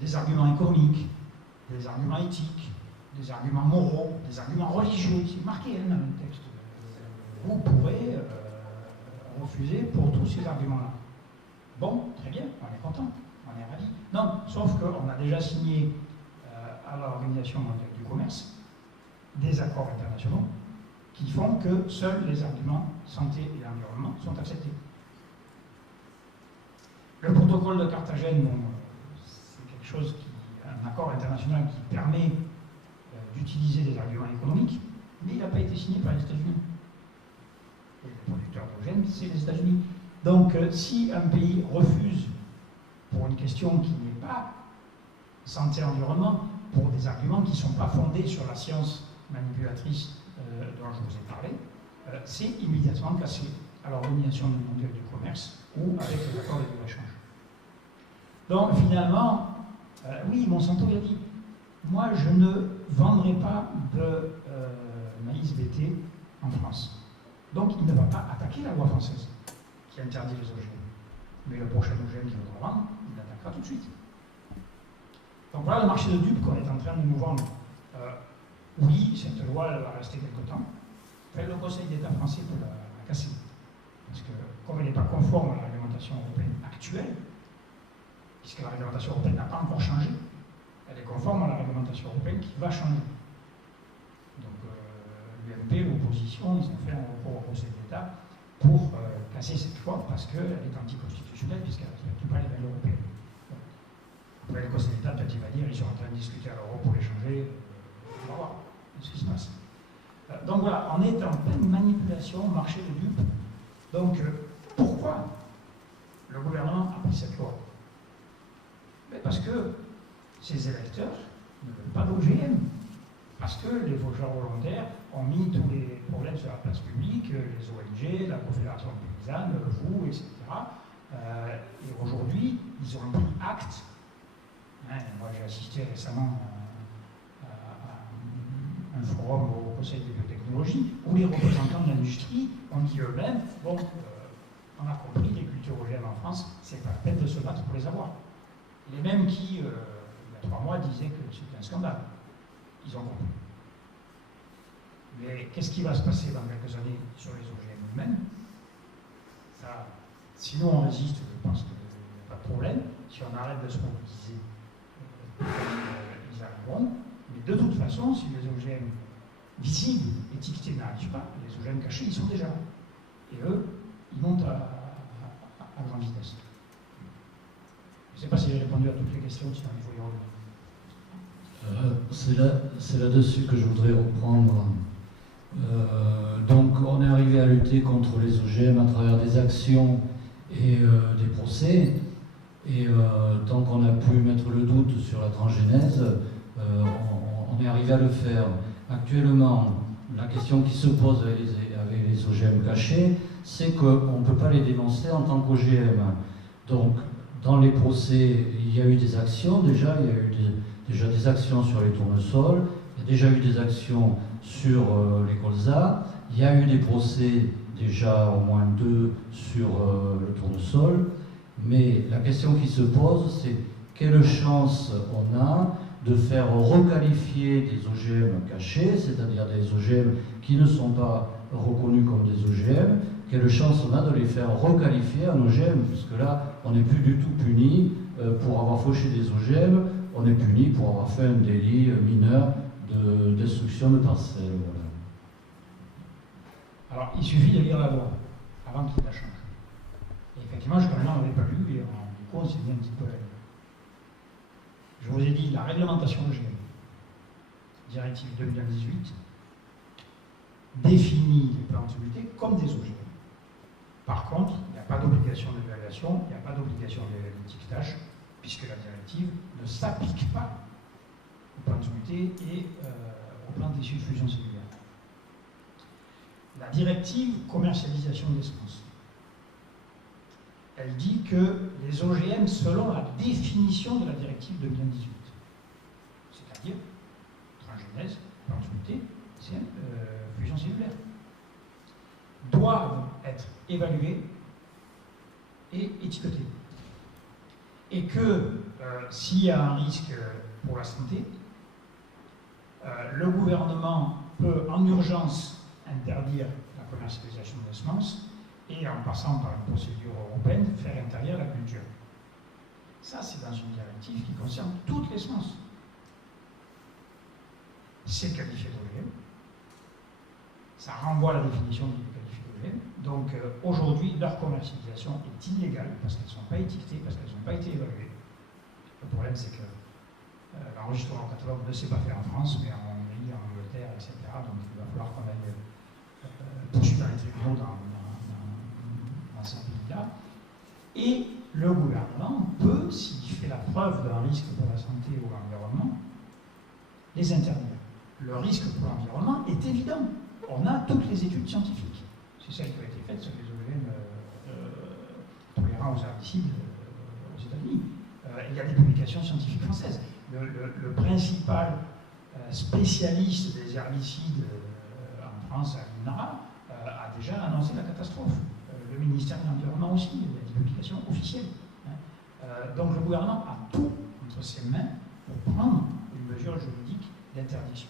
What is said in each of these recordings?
des arguments économiques, des arguments éthiques, des arguments moraux, des arguments religieux. C'est marqué dans le texte. Vous pourrez refuser pour tous ces arguments-là. Bon, très bien, on est content, on est ravis. Non, sauf qu'on a déjà signé à l'Organisation mondiale du commerce des accords internationaux qui font que seuls les arguments santé et environnement sont acceptés. Le protocole de Carthagène, bon, c'est quelque chose un accord international qui permet d'utiliser des arguments économiques, mais il n'a pas été signé par les États-Unis. Et les producteurs d'OGM, c'est les États-Unis. Donc, si un pays refuse, pour une question qui n'est pas santé-environnement, pour des arguments qui ne sont pas fondés sur la science manipulatrice dont je vous ai parlé, c'est immédiatement cassé à l'Organisation mondiale du commerce ou avec les accords de libre-échange. Donc, finalement, oui, Monsanto a dit, moi, je ne vendrai pas de maïs BT en France. Donc, il ne va pas attaquer la loi française qui interdit les OGM. Mais le prochain OGM qui voudra vendre, il l'attaquera tout de suite. Donc voilà le marché de dupes qu'on est en train de nous vendre. Oui, cette loi elle va rester quelque temps. Enfin, le Conseil d'État français peut la casser. Parce que comme elle n'est pas conforme à la réglementation européenne actuelle, puisque la réglementation européenne n'a pas encore changé, elle est conforme à la réglementation européenne qui va changer. Donc l'UMP, l'opposition, ils ont fait un recours au Conseil d'État pour casser cette loi parce qu'elle est anticonstitutionnelle puisqu'elle ne respecte pas les règles européennes. Après, le Conseil d'État, peut-être il va dire ils sont en train de discuter à l'Europe pour les changer. On va voir ce qui se passe. Donc voilà, on est en pleine manipulation, marché de dupes. Donc pourquoi le gouvernement a pris cette loi? Parce que ces électeurs ne veulent pas d'OGM. Parce que les faucheurs volontaires ont mis tous les problèmes sur la place publique, les ONG, la Confédération paysanne, vous, etc. Et aujourd'hui, ils ont pris acte. Moi, j'ai assisté récemment à un forum au Conseil des biotechnologies où les représentants de l'industrie ont dit eux-mêmes, bon, on a compris, les cultures OGM en France, c'est pas la peine de se battre pour les avoir. Les mêmes qui, il y a 3 mois, disaient que c'était un scandale. Ils ont compris. Mais qu'est-ce qui va se passer dans quelques années sur les OGM eux-mêmes? Sinon on résiste, je pense qu'il n'y a pas de problème. Si on arrête de se mobiliser, ils arriveront. Mais de toute façon, si les OGM visibles, étiquetés n'arrivent pas, les OGM cachés, ils sont déjà là. Et eux, ils montent à grande vitesse. Je ne sais pas si j'ai répondu à toutes les questions, sinon il faut y revenir. C'est là-dessus que je voudrais reprendre. Donc on est arrivé à lutter contre les OGM à travers des actions et des procès. Et tant qu'on a pu mettre le doute sur la transgénèse, on est arrivé à le faire. Actuellement, la question qui se pose avec les OGM cachés, c'est qu'on ne peut pas les dénoncer en tant qu'OGM. Donc, dans les procès, il y a eu des actions déjà, il y a eu déjà des actions sur les tournesols, il y a déjà eu des actions sur les colzas, il y a eu des procès, déjà au moins 2 sur le tournesol, mais la question qui se pose, c'est quelle chance on a de faire requalifier des OGM cachés, c'est-à-dire des OGM qui ne sont pas reconnus comme des OGM, quelle chance on a de les faire requalifier en OGM, puisque là, on n'est plus du tout puni pour avoir fauché des OGM, on est puni pour avoir fait un délit mineur de destruction de parcelles. Voilà. Alors, il suffit de lire la loi avant qu'il la change. Et effectivement, jusqu'à maintenant, on n'avait pas lu, et du coup, on s'est mis un petit peu à la lire. Je vous ai dit, la réglementation OGM, directive 2018, définit les plantes mutées comme des OGM. Par contre, il n'y a pas d'obligation d'évaluation, il n'y a pas d'obligation d'étiquetage, puisque la directive ne s'applique pas aux plantes mutées et aux plantes issues de fusion cellulaire. La directive commercialisation des semences, elle dit que les OGM selon la définition de la directive 2018, c'est-à-dire transgénèse, plante mutée, c'est fusion cellulaire, doivent être évalués et étiquetés. Et que s'il y a un risque pour la santé, le gouvernement peut en urgence interdire la commercialisation des semences et en passant par une procédure européenne faire interdire la culture. Ça, c'est dans une directive qui concerne toutes les semences. C'est qualifié d'OGM. Ça renvoie à la définition du qualifié d'OGM. Donc aujourd'hui, leur commercialisation est illégale parce qu'elles ne sont pas étiquetées, parce qu'elles n'ont pas été évaluées. Le problème, c'est que l'enregistrement au catalogue ne s'est pas fait en France, mais en Angleterre, etc. Donc il va falloir qu'on aille poursuivre les tribunaux dans ces pays-là. Et le gouvernement peut, s'il fait la preuve d'un risque pour la santé ou l'environnement, les interdire. Le risque pour l'environnement est évident. On a toutes les études scientifiques. C'est celles qui ont été faites sur les OGM tolérants aux herbicides aux États-Unis. Il y a des publications scientifiques françaises. Le principal spécialiste des herbicides en France, à l'INRA, a déjà annoncé la catastrophe. Le ministère de l'Environnement aussi, il y a des publications officielles. Donc le gouvernement a tout entre ses mains pour prendre une mesure juridique d'interdiction.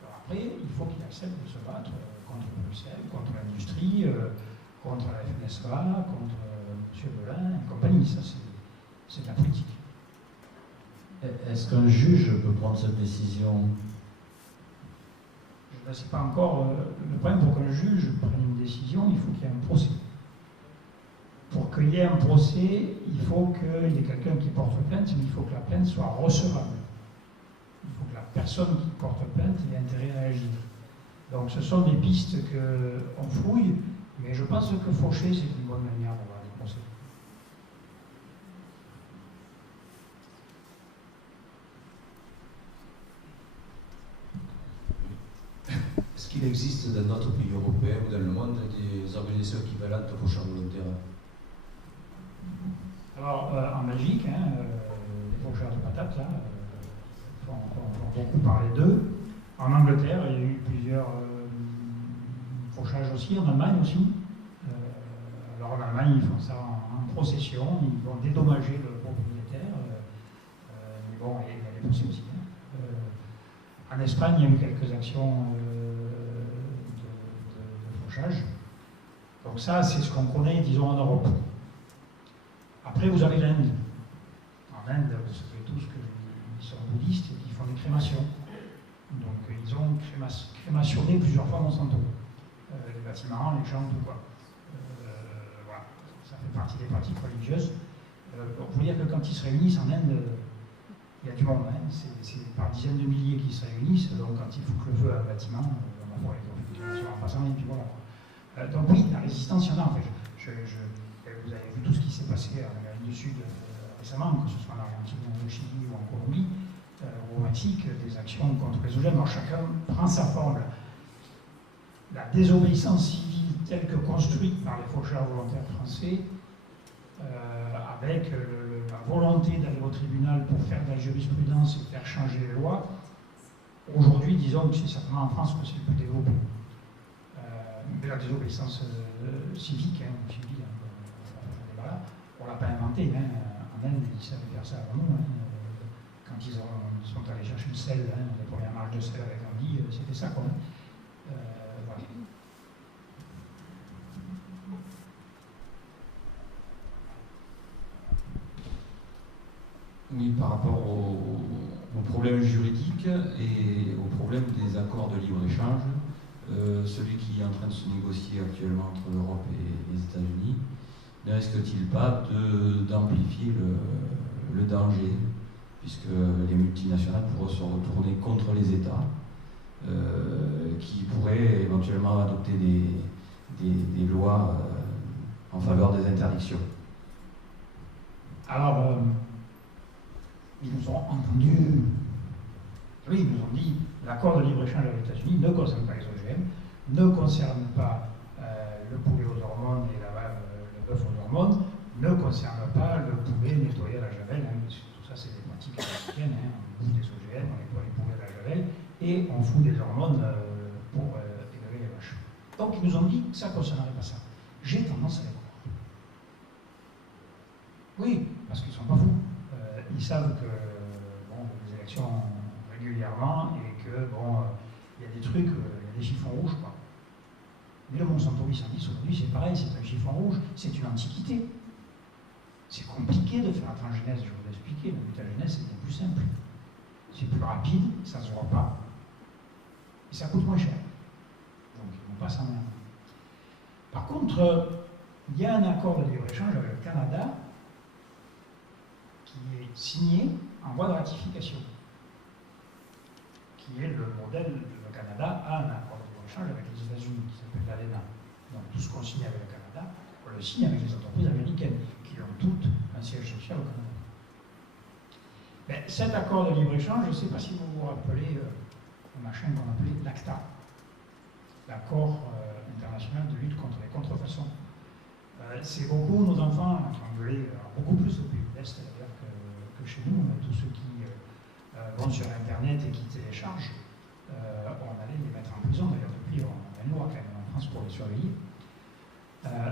Alors après, il faut qu'il accepte de se battre contre Bruxelles, contre l'industrie, contre la FNSEA, contre M. Belin et compagnie. Ça, c'est de la politique. Est-ce qu'un juge peut prendre cette décision? Je ne sais pas encore. Le problème, pour qu'un juge prenne une décision, il faut qu'il y ait un procès. Pour qu'il y ait un procès, il faut qu'il y ait quelqu'un qui porte plainte, mais il faut que la plainte soit recevable. Il faut que la personne qui porte plainte ait intérêt à agir. Donc ce sont des pistes qu'on fouille, mais je pense que faucher, c'est une bonne manière d'avoir des procès. Est-ce qu'il existe dans notre pays européen ou dans le monde des organisations équivalentes aux faucheurs volontaires? Alors, en Belgique, les faucheurs de patates, là, font beaucoup parler d'eux. En Angleterre, il y a eu plusieurs fauchages aussi, en Allemagne aussi. Alors en Allemagne, ils font ça en procession, ils vont dédommager le propriétaire. Mais bon, il y a des procès aussi. En Espagne, il y a eu quelques actions de fauchage. Donc ça, c'est ce qu'on connaît, disons, en Europe. Après, vous avez l'Inde. En Inde, vous savez tous qu'ils sont bouddhistes et qu'ils font des crémations. Donc, ils ont crémationné plusieurs fois Monsanto. Les bâtiments, les gens, tout quoi. Voilà. Ça fait partie des pratiques religieuses. Pour vous dire que quand ils se réunissent en Inde, il y a du monde. Hein. C'est par dizaines de milliers qui se réunissent. Donc, quand il foutent le feu à un bâtiment, on va voir les crémations en passant, et puis voilà. Donc, oui, la résistance, il y en a en fait. Vous avez vu tout ce qui s'est passé en Amérique du Sud récemment, que ce soit en Argentine, au Chili ou en Colombie, ou au Mexique, des actions contre les OGM. Alors chacun prend sa forme. La désobéissance civile telle que construite par les faucheurs volontaires français, avec la volonté d'aller au tribunal pour faire de la jurisprudence et faire changer les lois, aujourd'hui, disons que c'est certainement en France que c'est le plus développé. Mais la désobéissance civique, on ne l'a pas inventé. En Inde, ils savaient faire ça avant nous. Quand ils sont allés chercher le sel, les premières marches de sel avec Gandhi, c'était ça, quoi. Voilà. Oui, par rapport aux problèmes juridiques et aux problèmes des accords de libre-échange, celui qui est en train de se négocier actuellement entre l'Europe et les États-Unis, ne risque-t-il pas d'amplifier le danger, puisque les multinationales pourraient se retourner contre les États, qui pourraient éventuellement adopter des lois en faveur des interdictions? Alors, ils nous ont entendus. Oui, ils nous ont dit l'accord de libre-échange avec les États-Unis ne concerne pas les OGM, ne concerne pas le poulet aux hormones et le bœuf aux hormones, ne concerne pas le poulet nettoyé à la javel. Tout ça, c'est des pratiques américaines. On bouffe des OGM, on nettoie les poulets à la javel et on fout des hormones pour élever les vaches. Donc, ils nous ont dit que ça ne concernerait pas ça. J'ai tendance à les croire. Oui, parce qu'ils ne sont pas fous. Ils ils savent que bon, les élections régulièrement et que bon, il y a des trucs, il y a des chiffons rouges, quoi. Mais le Monsanto 810 aujourd'hui, c'est pareil, c'est un chiffon rouge, c'est une antiquité. C'est compliqué de faire la transgénèse, je vous l'ai expliqué, la mutagénèse c'est plus simple. C'est plus rapide, ça ne se voit pas, et ça coûte moins cher. Donc ils ne vont pas s'emmerder. Par contre, il y a un accord de libre-échange avec le Canada qui est signé en voie de ratification, qui est le modèle. Le Canada a un accord de libre-échange avec les États-Unis qui s'appelle l'ALENA. Donc tout ce qu'on signe avec le Canada, on le signe avec les entreprises américaines qui ont toutes un siège social au Canada. Mais cet accord de libre-échange, je ne sais pas si vous vous rappelez le machin qu'on appelait l'ACTA, l'accord international de lutte contre les contrefaçons. C'est beaucoup, nos enfants, en anglais, beaucoup plus au pays de l'Est d'ailleurs que chez nous, tous ceux qui vont sur Internet et qui téléchargent, on allait les mettre en prison. D'ailleurs, depuis, on a une loi quand même en France pour les surveiller.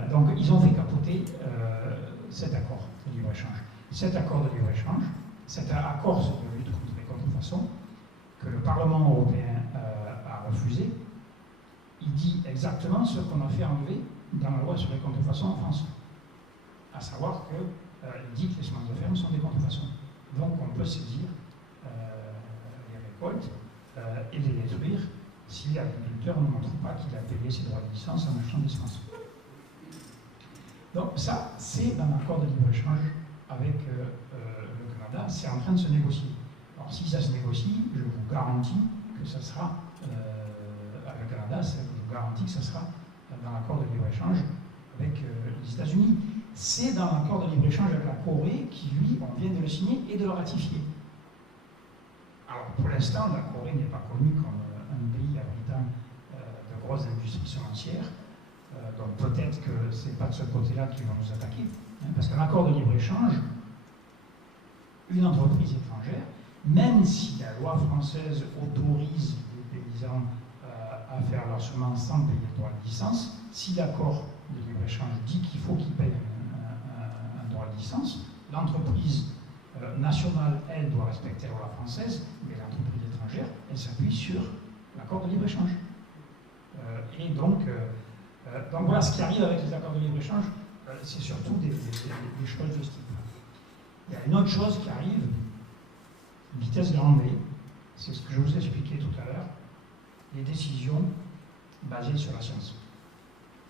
Donc, ils ont fait capoter cet accord de libre-échange. Cet accord de libre-échange, cet accord de lutte contre les contrefaçons, que le Parlement européen a refusé, il dit exactement ce qu'on a fait enlever dans la loi sur les contrefaçons en France. À savoir qu'il dit que les semences de ferme sont des contrefaçons. Donc, on peut saisir les récoltes et les détruire si l'agriculteur ne montre pas qu'il a payé ses droits de licence en achetant des semences. Donc ça, c'est un accord de libre-échange avec le Canada, c'est en train de se négocier. Alors si ça se négocie, je vous garantis que ça sera, avec le Canada, je vous garantis que ça sera dans l'accord de libre-échange avec les États-Unis. C'est dans l'accord de libre-échange avec la Corée qui, lui, on vient de le signer et de le ratifier. Alors pour l'instant, la Corée n'est pas connue comme un pays abritant de grosses industries semencières. Donc peut-être que ce n'est pas de ce côté-là qu'ils vont nous attaquer. Parce qu'un accord de libre-échange, une entreprise étrangère, même si la loi française autorise les paysans à faire leur semence sans payer le droit de licence, si l'accord de libre-échange dit qu'il faut qu'ils payent un droit de licence, l'entreprise nationale, elle, doit respecter la loi française, mais l'entreprise étrangère, elle s'appuie sur l'accord de libre-échange. Et donc voilà, ce qui arrive avec les accords de libre-échange, c'est surtout des choses de ce type. Il y a une autre chose qui arrive, vitesse grand V, c'est ce que je vous ai expliqué tout à l'heure, les décisions basées sur la science.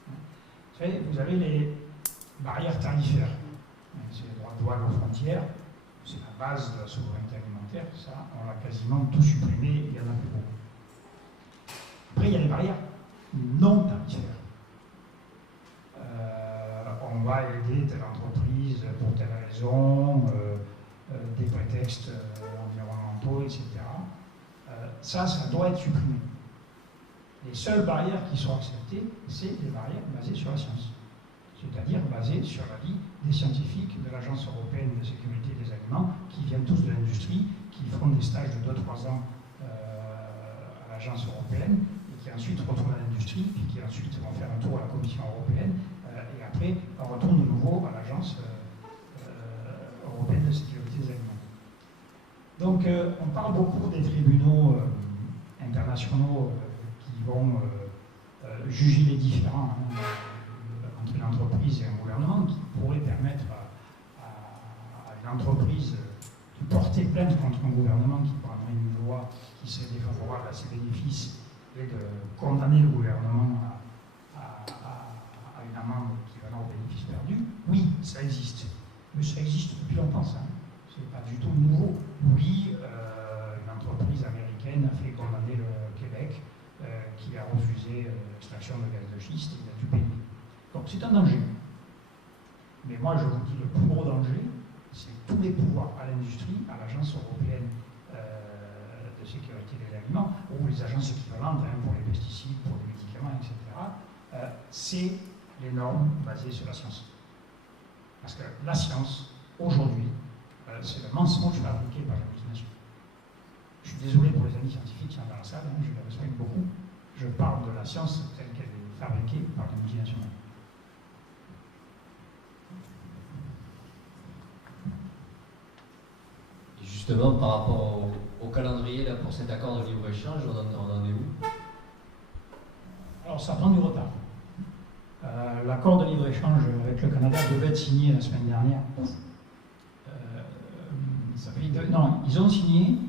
Vous savez, vous avez les barrières tarifaires, c'est les droits de douane aux frontières, c'est la base de la souveraineté alimentaire, ça, on l'a quasiment tout supprimé, il y en a plus beaucoup. Après, il y a les barrières non tarifaires. On va aider telle entreprise pour telle raison, des prétextes environnementaux, etc. Ça doit être supprimé. Les seules barrières qui sont acceptées, c'est les barrières basées sur la science, c'est-à-dire basées sur l'avis des scientifiques de l'Agence européenne de sécurité des aliments, qui viennent tous de l'industrie, qui font des stages de 2-3 ans à l'Agence européenne, et qui ensuite retournent à l'industrie, puis qui ensuite vont faire un tour à la Commission européenne, et après on retourne de nouveau à l'Agence européenne de sécurité des aliments. Donc on parle beaucoup des tribunaux internationaux qui vont juger les différends entre une entreprise et un gouvernement, qui pourrait permettre à une entreprise de porter plainte contre un gouvernement qui prendrait une loi qui serait défavorable à ses bénéfices et de condamner le gouvernement à une amende équivalente aux bénéfices perdus. Oui, ça existe. Mais ça existe depuis longtemps, ça. C'est pas du tout nouveau. Oui, une entreprise américaine a fait condamner le Québec qui a refusé l'extraction de gaz de schiste et il a dû payer. Donc c'est un danger. Mais moi je vous dis, le plus gros danger, c'est tous les pouvoirs à l'industrie, à l'Agence européenne de sécurité des aliments, ou les agences équivalentes pour les pesticides, pour les médicaments, etc. C'est les normes basées sur la science. Parce que la science, aujourd'hui, c'est le mensonge fabriqué par la multinationale. Je suis désolé pour les amis scientifiques qui sont dans la salle, je les respecte beaucoup. Je parle de la science telle qu'elle est fabriquée par les multinationales. justement, par rapport au calendrier là, pour cet accord de libre-échange, on en est où? Alors ça prend du retard. L'accord de libre-échange avec le Canada devait être signé la semaine dernière. Non, ils ont signé,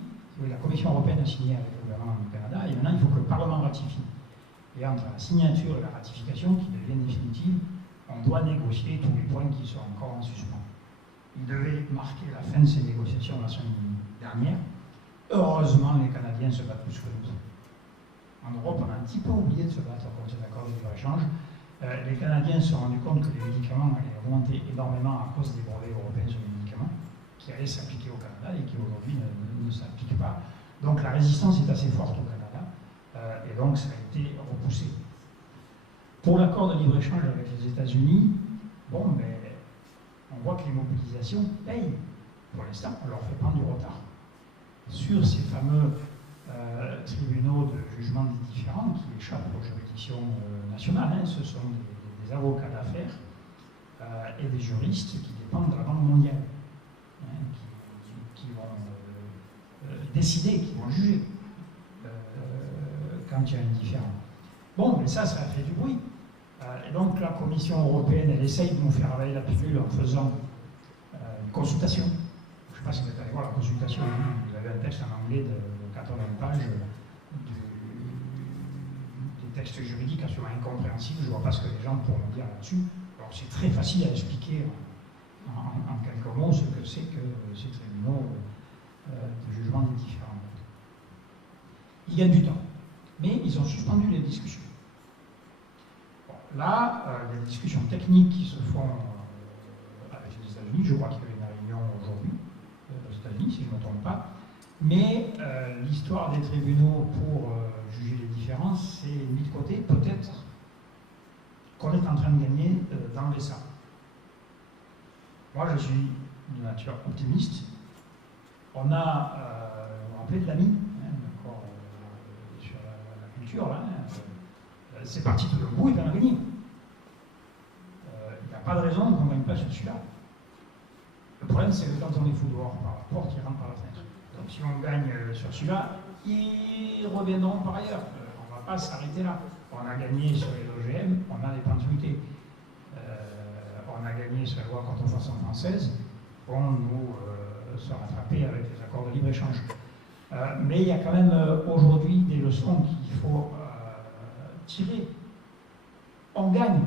la Commission européenne a signé avec le gouvernement du Canada, et maintenant il faut que le Parlement ratifie. Et entre la signature et la ratification, qui deviennent définitives, on doit négocier tous les points qui sont encore en suspens. Il devait marquer la fin de ces négociations la semaine dernière. Heureusement, les Canadiens se battent plus que nous. En Europe, on a un petit peu oublié de se battre contre cet accord de libre-échange. Les Canadiens se sont rendus compte que les médicaments allaient augmenter énormément à cause des brevets européens sur les médicaments, qui allaient s'appliquer au Canada et qui aujourd'hui ne s'appliquent pas. Donc la résistance est assez forte au Canada, et donc ça a été repoussé. Pour l'accord de libre-échange avec les États-Unis, bon, ben, on voit que les mobilisations payent. Pour l'instant, on leur fait prendre du retard. Sur ces fameux tribunaux de jugement des différends qui échappent aux juridictions nationales, hein, ce sont des avocats d'affaires et des juristes qui dépendent de la Banque mondiale, hein, qui vont décider, qui vont juger quand il y a un différend. Bon, mais ça a fait du bruit. Et donc la Commission européenne, elle essaye de nous faire avaler la pilule en faisant une consultation. Je ne sais pas si vous êtes allé voir la consultation, vous avez un texte en anglais de 80 pages des textes juridiques absolument incompréhensibles. Je ne vois pas ce que les gens pourront dire là-dessus. Alors c'est très facile à expliquer en quelques mots ce que c'est que ces tribunaux de jugement des différends. Ils gagnent du temps, mais ils ont suspendu les discussions. Là, il y a des discussions techniques qui se font avec les États-Unis. Je crois qu'il y avait une réunion aujourd'hui aux États-Unis, si je ne me trompe pas. Mais l'histoire des tribunaux pour juger les différences, c'est mis de côté. Peut-être qu'on est en train de gagner d'enlever ça. Moi, je suis de nature optimiste. On a, vous vous rappelez de l'AMI, hein, d'accord, sur la culture, là. C'est parti tout d'un coup et puis on a gagné. Il n'y a pas de raison qu'on ne gagne pas sur celui-là. Le problème, c'est que quand on est fou dehors par la porte, ils rentrent par la fenêtre. Donc si on gagne sur celui-là, ils reviendront par ailleurs. On ne va pas s'arrêter là. On a gagné sur les OGM, on a les pendulités. On a gagné sur la loi contrefaçon française, pour nous se rattraper avec les accords de libre-échange. Mais il y a quand même aujourd'hui des leçons qu'il faut tirer. On gagne,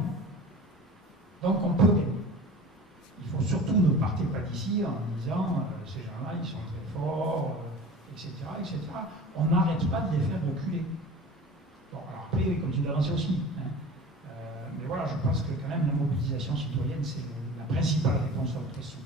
donc on peut gagner. Il faut surtout ne partez pas d'ici en disant ces gens-là ils sont très forts, etc., etc. On n'arrête pas de les faire reculer. Bon, alors après ils continuent d'avancer aussi, hein. Mais voilà, je pense que quand même la mobilisation citoyenne c'est la principale réponse à la pression.